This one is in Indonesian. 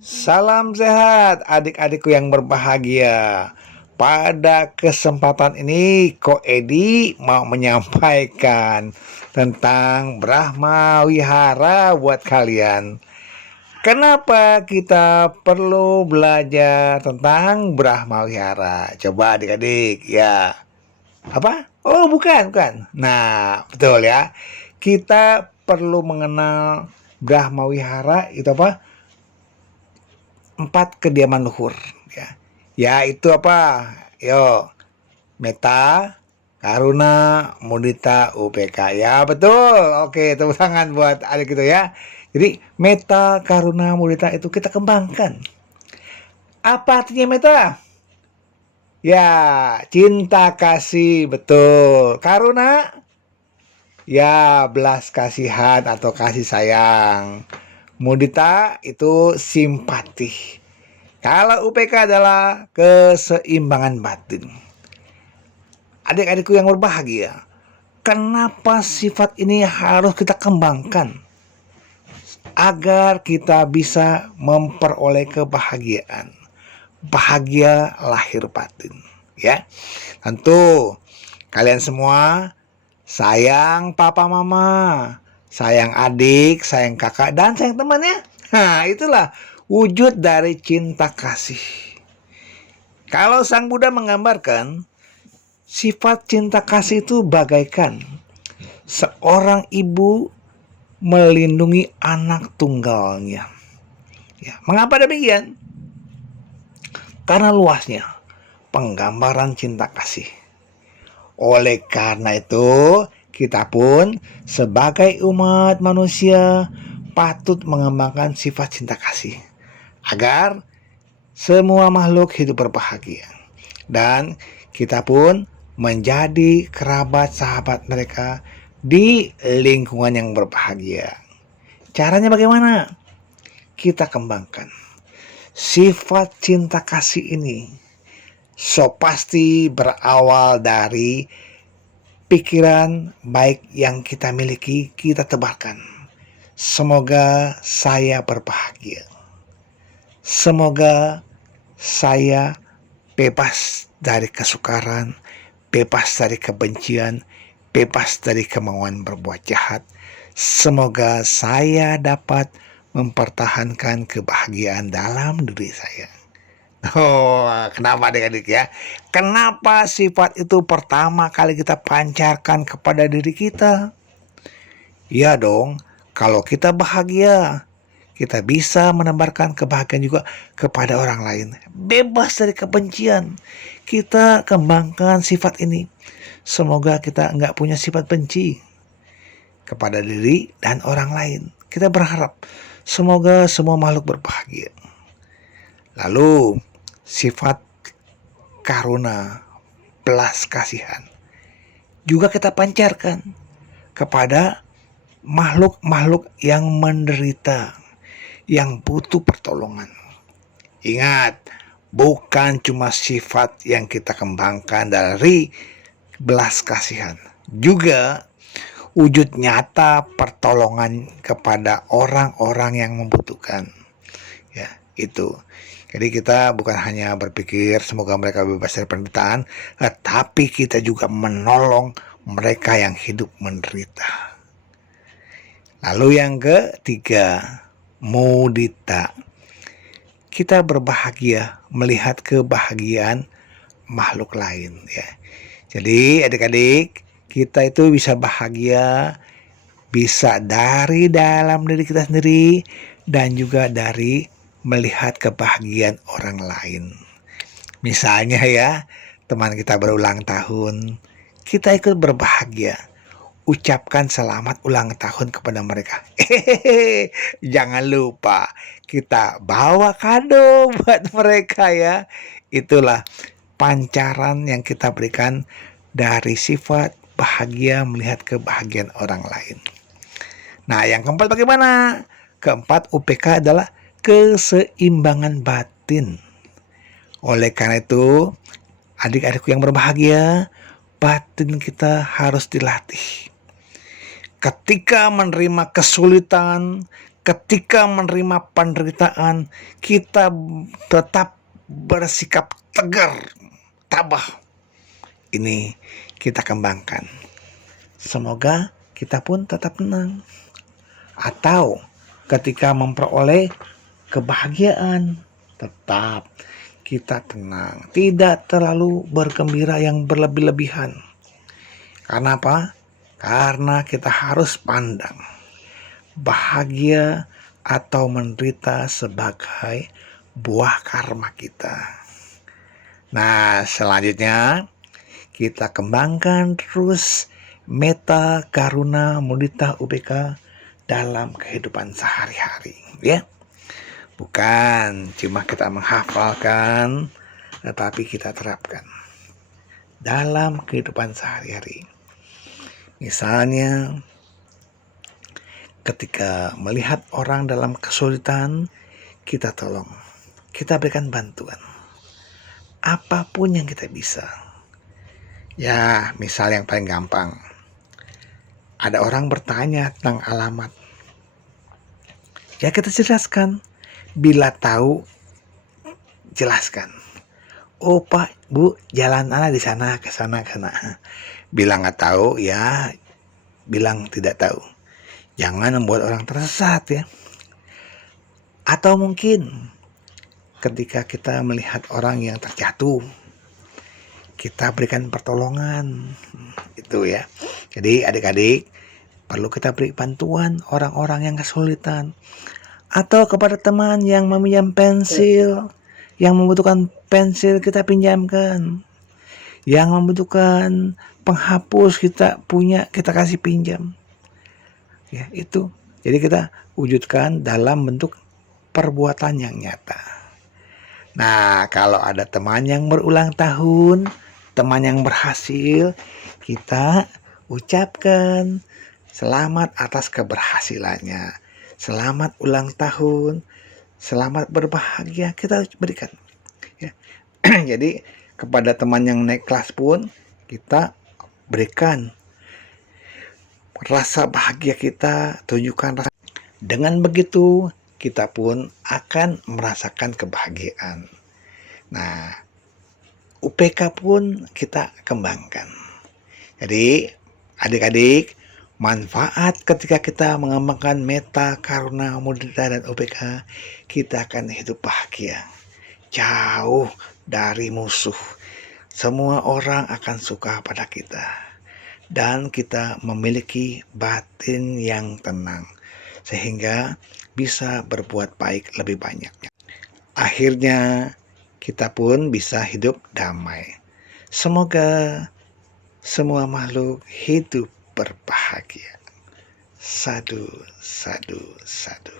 Salam sehat adik-adikku yang berbahagia. Pada kesempatan ini Ko Edi mau menyampaikan tentang Brahma Wihara buat kalian. Kenapa kita perlu belajar tentang Brahma Wihara? Coba adik-adik ya. Apa? Oh, bukan. Nah, betul ya. Kita perlu mengenal Brahma Wihara itu apa? 4 kediaman luhur ya. Yaitu apa? Yo, Meta, Karuna, Mudita, UPK. Ya, betul. Oke, tepuk tangan buat adik itu ya. Jadi, Meta, Karuna, Mudita itu kita kembangkan. Apa artinya Meta? Ya, cinta kasih, betul. Karuna, ya, belas kasihan atau kasih sayang. Mudita itu simpati. Kalau UPK adalah keseimbangan batin. Adik-adikku yang berbahagia, kenapa sifat ini harus kita kembangkan? Agar kita bisa memperoleh kebahagiaan. Bahagia lahir batin. Ya, tentu kalian semua sayang papa mama, sayang adik, sayang kakak, dan sayang temannya. Nah, itulah wujud dari cinta kasih. Kalau Sang Buddha menggambarkan, sifat cinta kasih itu bagaikan seorang ibu melindungi anak tunggalnya. Ya, mengapa demikian? Karena luasnya penggambaran cinta kasih. Oleh karena itu, kita pun sebagai umat manusia patut mengembangkan sifat cinta kasih agar semua makhluk hidup berbahagia. Dan kita pun menjadi kerabat sahabat mereka di lingkungan yang berbahagia. Caranya bagaimana? Kita kembangkan sifat cinta kasih ini. So pasti berawal dari pikiran baik yang kita miliki, kita tebarkan. Semoga saya berbahagia. Semoga saya bebas dari kesukaran, bebas dari kebencian, bebas dari kemauan berbuat jahat. Semoga saya dapat mempertahankan kebahagiaan dalam diri saya. Oh, kenapa adik-adik ya? Kenapa sifat itu pertama kali kita pancarkan kepada diri kita? Iya dong, kalau kita bahagia, kita bisa menebarkan kebahagiaan juga kepada orang lain. Bebas dari kebencian. Kita kembangkan sifat ini. Semoga kita nggak punya sifat benci kepada diri dan orang lain. Kita berharap semoga semua makhluk berbahagia. Lalu sifat karuna, belas kasihan juga kita pancarkan kepada makhluk-makhluk yang menderita, yang butuh pertolongan. Ingat, bukan cuma sifat yang kita kembangkan dari belas kasihan, juga wujud nyata pertolongan kepada orang-orang yang membutuhkan. Ya, itu. Jadi kita bukan hanya berpikir semoga mereka bebas dari penderitaan, tetapi kita juga menolong mereka yang hidup menderita. Lalu yang ketiga, mudita. Kita berbahagia melihat kebahagiaan makhluk lain ya. Jadi adik-adik, kita itu bisa bahagia bisa dari dalam diri kita sendiri dan juga dari melihat kebahagiaan orang lain. Misalnya ya, teman kita berulang tahun, kita ikut berbahagia. Ucapkan selamat ulang tahun kepada mereka. Jangan lupa kita bawa kado buat mereka ya. Itulah pancaran yang kita berikan dari sifat bahagia melihat kebahagiaan orang lain. Nah, yang keempat bagaimana? Keempat UPK adalah keseimbangan batin. Oleh karena itu, adik-adikku yang berbahagia, batin kita harus dilatih. Ketika menerima kesulitan, Ketika menerima penderitaan, kita tetap bersikap tegar, tabah. Ini kita kembangkan. Semoga kita pun tetap tenang. Atau ketika memperoleh kebahagiaan, tetap kita tenang. Tidak terlalu bergembira yang berlebih-lebihan. Karena apa? Karena kita harus pandang bahagia atau menderita sebagai buah karma kita. Nah, selanjutnya kita kembangkan terus meta, karuna, mudita, UBK dalam kehidupan sehari-hari, ya. Bukan cuma kita menghafalkan, tetapi kita terapkan dalam kehidupan sehari-hari. Misalnya, ketika melihat orang dalam kesulitan, kita tolong, kita berikan bantuan. Apapun yang kita bisa. Ya, misal yang paling gampang. Ada orang bertanya tentang alamat. Ya, kita jelaskan. Bila tahu, jelaskan. Oh Pak, Bu, jalan ana di sana, ke sana, ke sana. Bilang nggak tahu, ya bilang tidak tahu. Jangan membuat orang tersesat, ya. Atau mungkin ketika kita melihat orang yang terjatuh, kita berikan pertolongan, itu ya. Jadi adik-adik perlu kita beri bantuan orang-orang yang kesulitan, atau kepada teman yang meminjam pensil, yang membutuhkan pensil kita pinjamkan, yang membutuhkan penghapus kita punya, kita kasih pinjam. Ya, itu. Jadi kita wujudkan dalam bentuk perbuatan yang nyata. Nah, kalau ada teman yang berulang tahun, teman yang berhasil, kita ucapkan selamat atas keberhasilannya. Selamat ulang tahun, selamat berbahagia, kita berikan. Ya. Jadi kepada teman yang naik kelas pun kita berikan rasa bahagia kita, tunjukkan rasa. Dengan begitu kita pun akan merasakan kebahagiaan. Nah, UPK pun kita kembangkan. Jadi adik-adik, manfaat ketika kita mengembangkan meta, karuna, mudita, dan UPK, kita akan hidup bahagia, jauh dari musuh. Semua orang akan suka pada kita, dan kita memiliki batin yang tenang, sehingga bisa berbuat baik lebih banyak. Akhirnya kita pun bisa hidup damai. Semoga semua makhluk hidup berbahagia. Sadu, sadu, sadu.